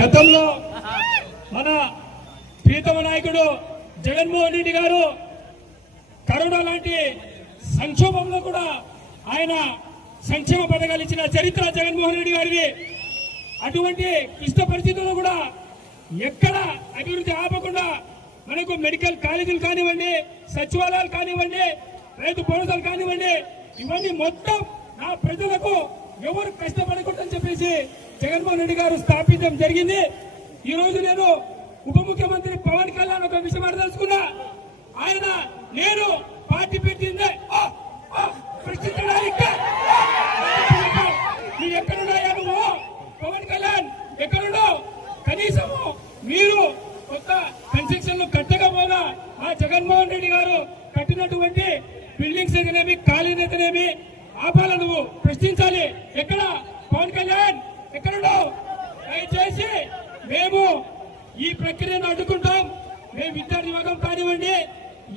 గతంలో మన ప్రీతమ నాయకుడు జగన్మోహన్ రెడ్డి గారు కరోనా లాంటి సంక్షోభంలో కూడా ఆయన సంక్షేమ పథకాలు ఇచ్చిన చరిత్ర జగన్మోహన్ రెడ్డి గారిది. అటువంటి క్లిష్ట పరిస్థితుల్లో కూడా ఎక్కడ అభివృద్ధి ఆపకుండా మనకు మెడికల్ కాలేజీలు కానివ్వండి సచివాలయాలు కానివ్వండి రైతు భరోసాలు కానివ్వండి ఇవన్నీ మొత్తం నా ప్రజలకు ఎవరు కష్టపడకూడదని చెప్పేసి జగన్మోహన్ రెడ్డి గారు స్థాపించడం జరిగింది. ఈ రోజు నేను ఉప ముఖ్యమంత్రి పవన్ కళ్యాణ్ ఒక విషయం అడదలుచుకున్నా. ఆయన నేను పార్టీ పెట్టిందే. ఆ, ఆ, ప్రశ్నించడానికి. మీరు ఎక్కడున్నాయా నువ్వు పవన్ కళ్యాణ్ ఎక్కడున్నావు కనీసము మీరు కొత్త కన్స్ట్రక్షన్ కట్టకపోగా ఆ జగన్మోహన్ రెడ్డి గారు కట్టినటువంటి బిల్డింగ్స్ అయితేనేమి ఖాళీలు అయితేనేమి ఆపాల నువ్వు. ప్రశ్నించాలి. ఎక్కడ? పవన్ కళ్యాణ్ ఎక్కడున్నావు? దయచేసి మేము ఈ ప్రక్రియను అడ్డుకుంటాం. మేము విద్యార్థి విభాగం కానివ్వండి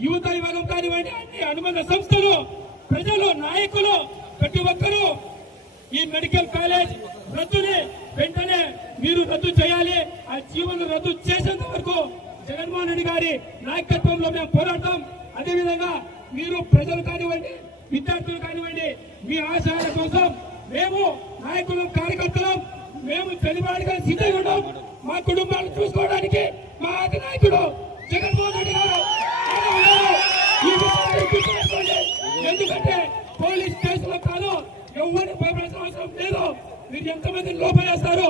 యువత విభాగం కానివ్వండి అన్ని అనుబంధ సంస్థలు ప్రజలు నాయకులు ప్రతి ఒక్కరూ ఈ మెడికల్ కాలేజ్ రద్దుని వెంటనే మీరు రద్దు చేయాలి. ఆ జీవన రద్దు చేసేంత వరకు జగన్మోహన్ రెడ్డి గారి నాయకత్వంలో మేము పోరాడతాం. అదేవిధంగా మీరు ప్రజలు కానివ్వండి విద్యార్థులు కానివ్వండి మీ ఆశయాల కోసం మేము నాయకులు కార్యకర్తలు మేము తెలివాడిగా సిద్ధంగా ఉన్నాం. మా కుటుంబాలను చూసుకోవడానికి మా ఆది నాయకుడు జగన్మోహన్ రెడ్డి గారు ఎందుకంటే పోలీస్ కేసులో కాదు ఎవరిని భయపడాల్సిన అవసరం లేదు. మీరు ఎంతమందిని లోపలేస్తారు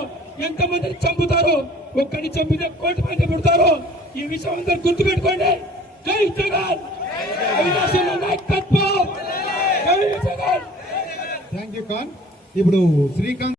ఎంతమందిని చంపుతారు? ఒక్కడిని చంపితే కోటి మంది పుడతారు. ఈ విషయం అందరూ గుర్తుపెట్టుకోండి. జై జగన్. నాయకత్వం. థ్యాంక్ యూ కాన్ ఇప్పుడు శ్రీకాంత్